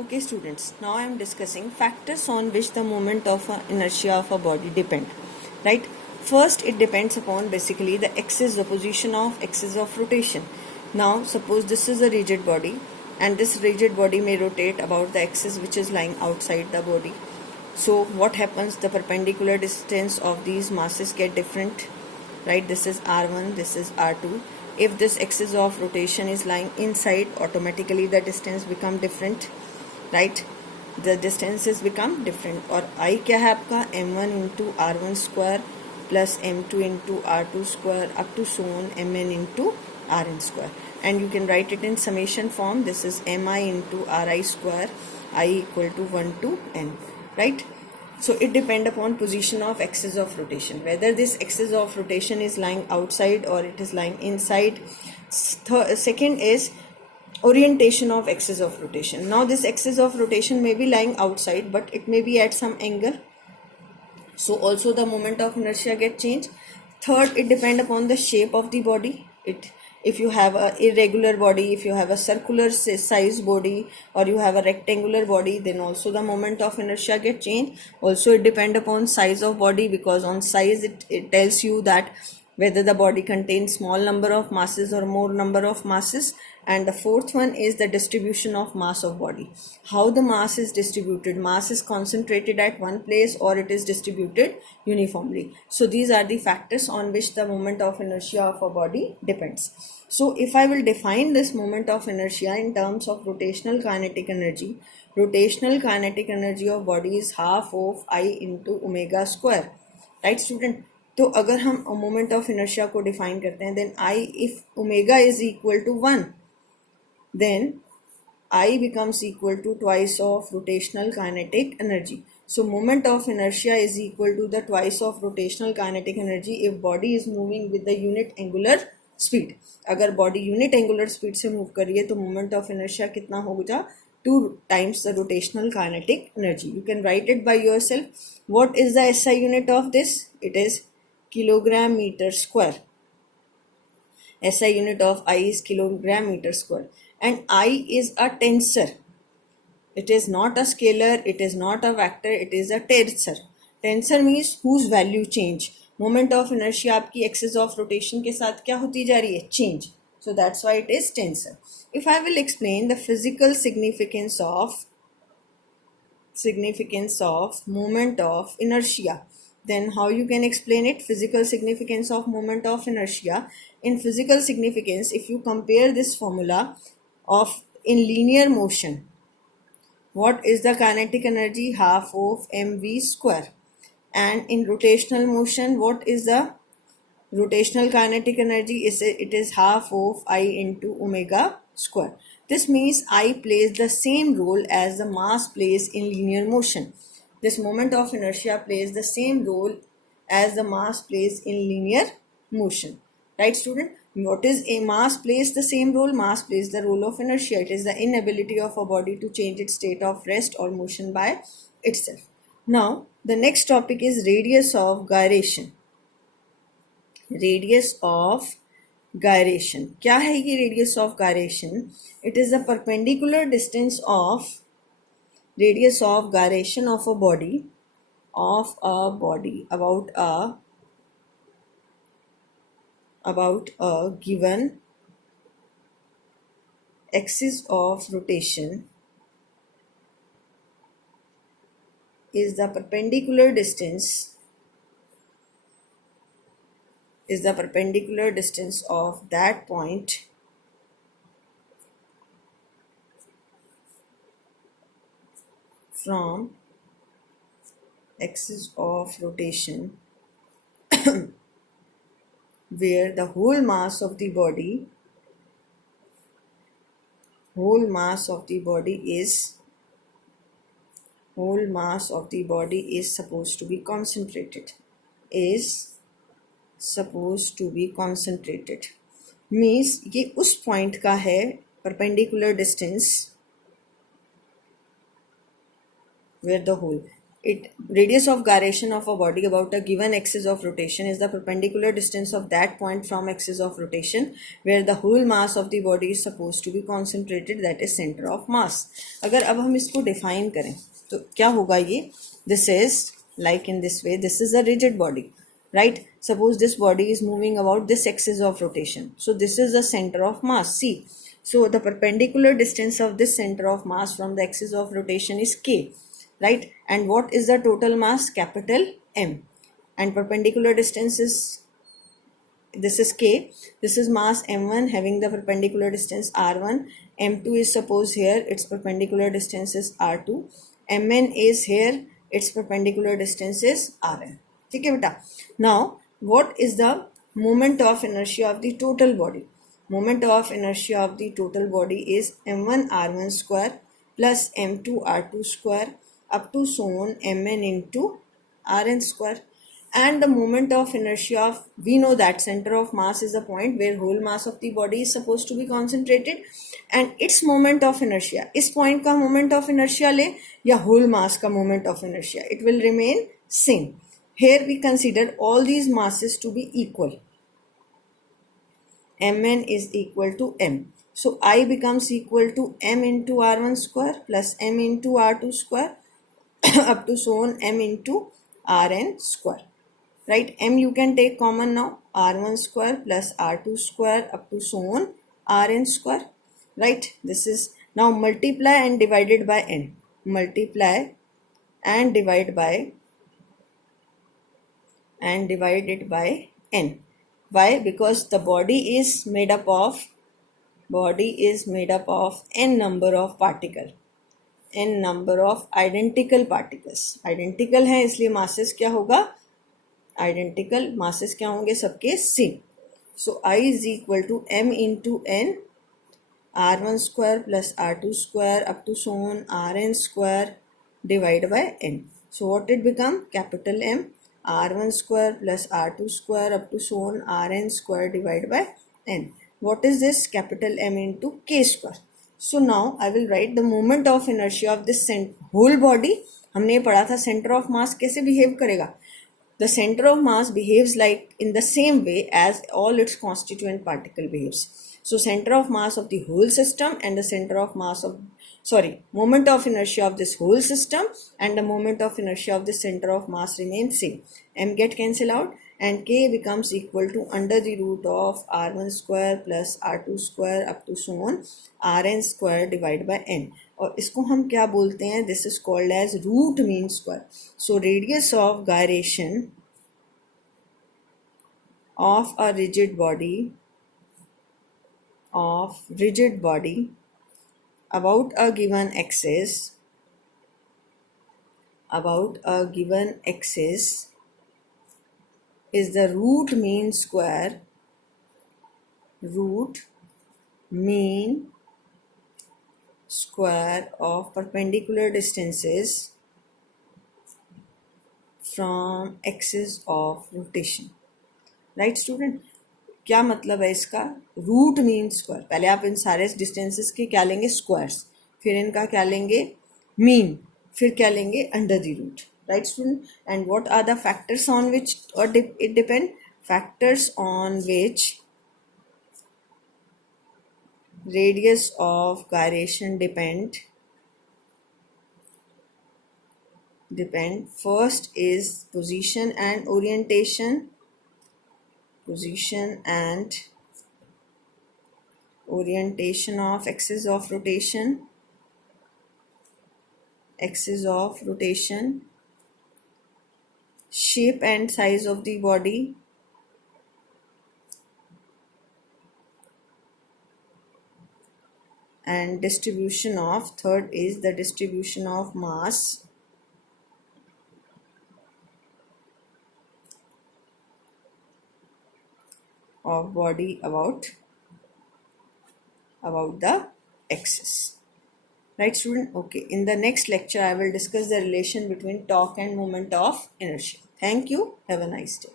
Okay students, now I am discussing factors on which the moment of inertia of a body depend. Right? First, it depends upon basically the axis, the position of axis of rotation. Now suppose this is a rigid body and this rigid body may rotate about the axis which is lying outside the body. So what happens? The perpendicular distance of these masses get different. Right? This is R1, this is R2. If this axis of rotation is lying inside, automatically the distance become different. Right the distances become different और I क्या है आपका m1 into R one square plus m2 into R two square up to so on mn into R N square and you can write it in summation form this is mi into R I square I equal to 1 to n right. So it depend upon position of axis of rotation, whether this axis of rotation is lying outside or it is lying inside. Second is orientation of axis of rotation. Now this axis of rotation may be lying outside but it may be at some angle, so also the moment of inertia get changed. Third, it depend upon the shape of the body. If you have a irregular body, if you have a circular size body or you have a rectangular body, then also the moment of inertia get changed. Also it depend upon size of body, because on size it tells you that whether the body contains small number of masses or more number of masses. And the fourth one is the distribution of mass of body. How the mass is distributed? Mass is concentrated at one place or it is distributed uniformly. So these are the factors on which the moment of inertia of a body depends. So if I will define this moment of inertia in terms of rotational kinetic energy of body is half of I into omega square. Right student? तो अगर हम moment of inertia को define करते हैं, then I if omega is equal to 1, then I becomes equal to twice of rotational kinetic energy. So moment of inertia is equal to the twice of rotational kinetic energy if body is moving with the unit angular speed. अगर body unit angular speed से move कर रही है तो moment of inertia कितना होगा? 2 times the rotational kinetic energy. You can write it by yourself. What is the SI unit of this? It is kilogram meter square. SI unit of I is kilogram meter square, and I is a tensor. It is not a scalar, it is not a vector, it is a tensor. Tensor means whose value change. Moment of inertia आपकी axis of rotation के साथ क्या होती जा रही है? Change. So that's why it is tensor. If I will explain the physical significance of moment of inertia, then how you can explain it? Physical significance of moment of inertia. In physical significance, if you compare this formula of in linear motion, what is the kinetic energy? Half of mv square. And in rotational motion, what is the rotational kinetic energy? It is half of I into omega square. This means I plays the same role as the mass plays in linear motion. This moment of inertia plays the same role as the mass plays in linear motion. Right student? What is a mass plays the same role? Mass plays the role of inertia. It is the inability of a body to change its state of rest or motion by itself. Now the next topic is radius of gyration. Radius of gyration. क्या है ये radius of gyration? It is the perpendicular distance of radius of gyration of a body about a given axis of rotation is the perpendicular distance of that point from axis of rotation where the whole mass of the body is supposed to be concentrated. Means ये उस point का है perpendicular distance where the whole, Radius of gyration of a body about a given axis of rotation is the perpendicular distance of that point from axis of rotation where the whole mass of the body is supposed to be concentrated, that is center of mass. अगर अब हम इसको define करें तो क्या होगा ये? This is like in this way. This is a rigid body, right? Suppose this body is moving about this axis of rotation. So this is the center of mass. See, so the perpendicular distance of this center of mass from the axis of rotation is k, right? And what is the total mass? Capital M. And perpendicular distance is, this is k, this is mass m1 having the perpendicular distance r1, m2 is suppose here its perpendicular distance is r2, mn is here its perpendicular distance is rn. ठीक है बेटा. Now what is the moment of inertia of the total body? Moment of inertia of the total body is m1 r1 square plus m2 r2 square up to so on mn into rn square. And the moment of inertia of, we know that center of mass is the point where whole mass of the body is supposed to be concentrated, and its moment of inertia, इस point का moment of inertia ले या whole mass का moment of inertia, it will remain same. Here we consider all these masses to be equal. Mn is equal to m. So I becomes equal to m into r1 square plus m into r2 square up to so on m into rn square. Right? M you can take common now. R1 square plus R2 square up to so on Rn square. Right? This is now multiply and divided by n. Multiply and divide it by n. Why? Because the body is made up of n number of particles. n number of identical particles. Identical है इसलिए masses क्या होगा? Identical. Masses क्या होंगे? सबके same. So I is equal to m into n r1 square plus r2 square up to so on rn square divided by n. So what it become? Capital M r1 square plus r2 square up to so on rn square divided by n. What is this? Capital M into k square. So now I will write the moment of inertia of this whole body. हमने ये पढ़ा था center of mass कैसे behave करेगा. The center of mass behaves like in the same way as all its constituent particle behaves. So center of mass of the whole system and the center of mass of, moment of inertia of this whole system and the moment of inertia of the center of mass remain same. M get cancel out and k becomes equal to under the root of r1 square plus r2 square up to so on rn square divided by n. और इसको हम क्या बोलते हैं? This is called as root mean square. So radius of gyration of a rigid body about a given axis is the root mean square of perpendicular distances from axis of rotation. Right student? क्या मतलब है इसका? Root mean square. पहले आप इन सारे distances के क्या लेंगे? स्क्वायर्स. फिर इनका क्या लेंगे? मीन. फिर क्या लेंगे? Under the root. Right student? And what are the factors on which it depend? Factors on which radius of gyration depend. First is position and orientation of axis of rotation, shape and size of the body, and third is the distribution of mass of body about the axis. Right student? Okay, in the next lecture I will discuss the relation between torque and moment of inertia. Thank you. Have a nice day.